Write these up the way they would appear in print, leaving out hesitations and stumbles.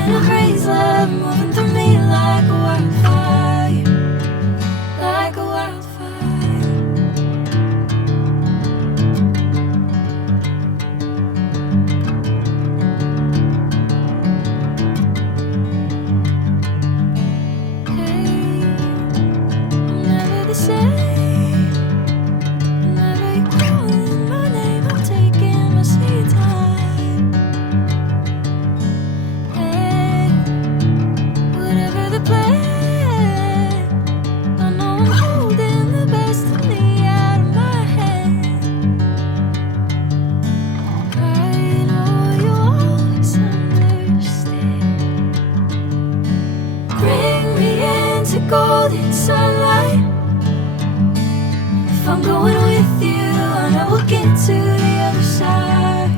Catching a crazy love moving through me like a wildfire, like a wildfire. Hey, I'm never the same. Whenever you're calling my name, I'm taking my sweet time. Hey, whatever the plan, I know I'm holding the best of me out of my hand. I know you always understand. Bring me into golden sunlight. If I'm going with you, I know we'll get to the other side.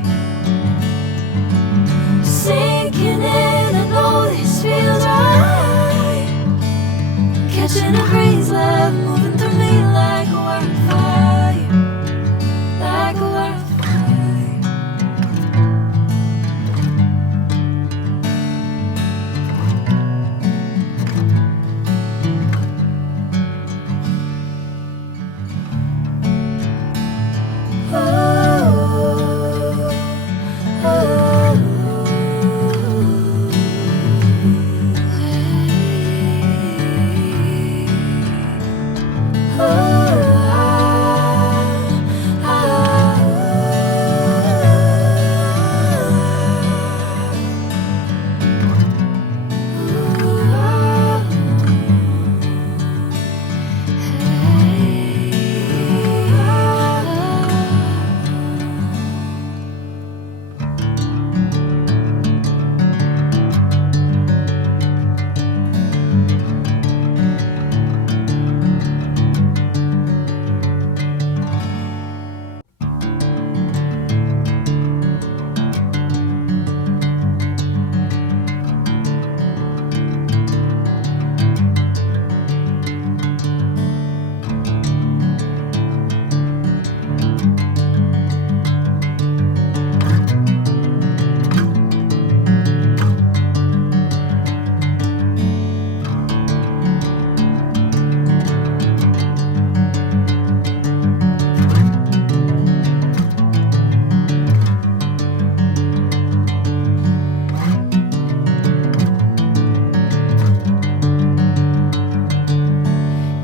Sinking in, I know this feels right. Catching a crazy love moving through me like a wildfire, like a wildfire.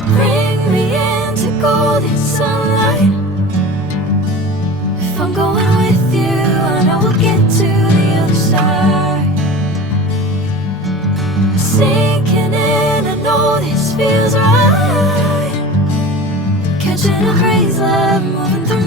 Bring me into golden sunlight. If I'm going with you, I know we'll get to the other side. Sinking in, I know this feels right. Catching a crazy love moving through